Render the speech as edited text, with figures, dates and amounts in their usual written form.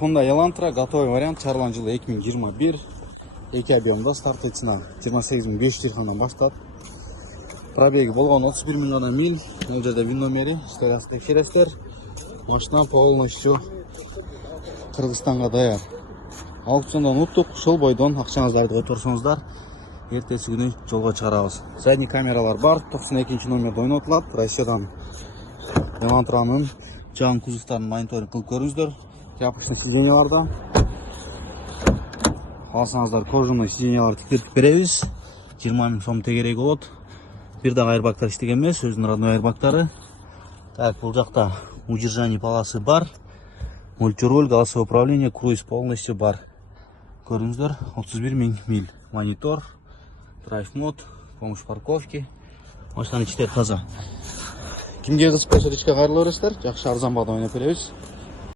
Honda Elantra готовый вариант, чарылган жылы 2021. Эки объемда стартыйсына 28.500 дирхамдан баштап. Пробеги болгон 31 миллион миль. Бул жерде вин номери, стереосы текшересиздер. Машина полностью Кыргызстанга даяр. Аукциондан уттук, ушул бойдон акчаңыздарды коюп турсаңыздар, эртеси күнү жолго чыгарабыз. Задний камералар бар, 92 номерде ойнотулат. Россиядан Элантранын жан кузовтарын мониторинг кылып көрүңүздөр. Япычный сиденьяларда. Алсаңыздар кожаный сиденьяларды тиктирип беребиз. 20 миң сом тегереги болот. Бир дагы айрбактар иштеген эмес, өзүнүн родной айрбактары. Так, бул жакта удержание полосы бар. Мультируль, голосовое управление, круиз полностью бар. Көрүңүздөр, 31 миң миль. Монитор, драйв мод, помощь парковки. Машинанын ичте таза. Кимге кызык болсо ичке кайрыла бересиздер. Жакшы арзан баада ойноп беребиз.